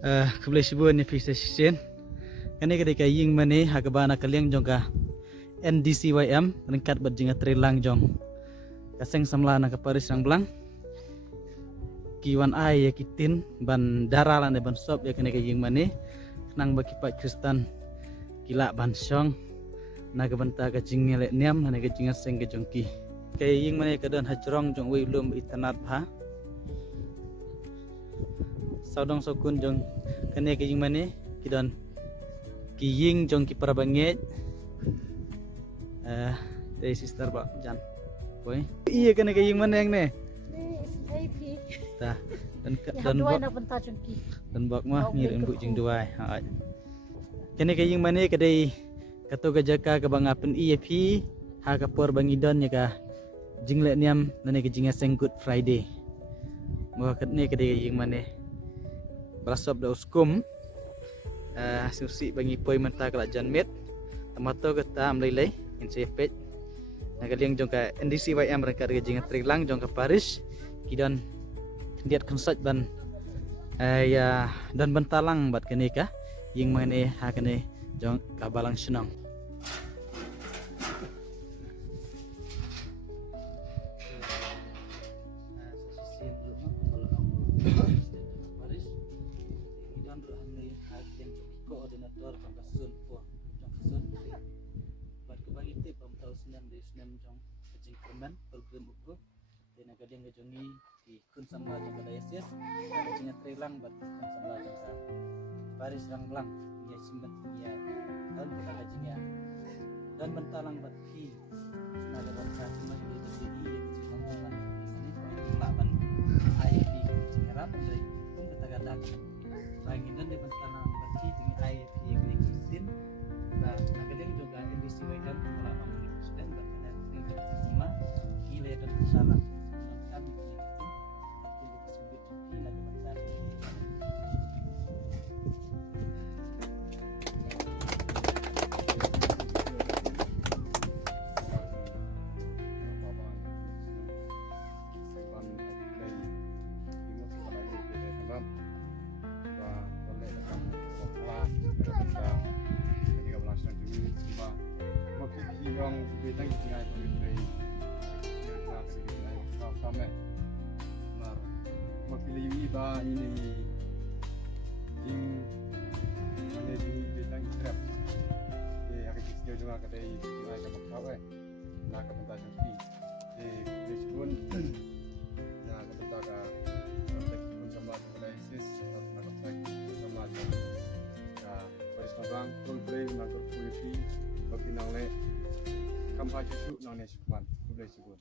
Kublai sibun ni fix session. Kani ketika ying mani hakabana kaliang jongka NDCYM ringkat berjinga trilang jong. Kaseng samla na kaparis rang belang. Kiwan ai ya kitin ban daralan ban sop ya kani ying mani nang baki pak Kristen kila ban syong naga banta ka jingele niam na naga jinga seng ke jongki. Kay ying mani kadan hajrong jong wi lum itanat ha. Saudong sokun jong kene ke ying mane kidon ki ying jong ki parabanget dari sister bak jan boy iya kene ke ying mane yang ne tah dan bak mah ngirim bu jing dua ha kene ke ying mane kedai kato ka jaka ka bangapen EFP ha ka por bangidon nya ka jingle niam nane ke jinga seng Good Friday mo katne kedai ying mane berasap da uskum susi bangi poi menta kala janmet tamato kata amlai insepet nagaliang jong ka NDCYM rangka ga jinga trilang jong ka Paris kidon diat konsat ban ya dan bentalang bat kene ka ying mane ha kene jong ka balang senang koordinator pangkasun po jong kasun bat ko bagi tip am tahu senam di senam jong kecing permen program ukur dan agadiang gajongi di kun samla jong kadayasis kecingnya trilang bat kun samla jong sa baris rang belang ya simbat ya dan kita gajingnya dan bentalang bat ki naga bat ka cuma di kecing samla ini laban air di kecing rat dari pun kata gadak bangin dan bentalang bat ki dengan air di kecing nah agadiang juga NDCYM pola orang presiden bahkan ada semua gile dan salah kami itu disebut gila dan besar yang bintang tinggal pemimpin yang tinggal kami mar makili iba ini jing mana jing bintang trap hari kita juga kedai tinggal sama kawe nak kebentar nanti meskipun nak kebentar kontak pun sama analisis nak kontak sama ya baris mabang full play nak berpuisi bagi nang le kampa cucu nang ne sukman kublai sibun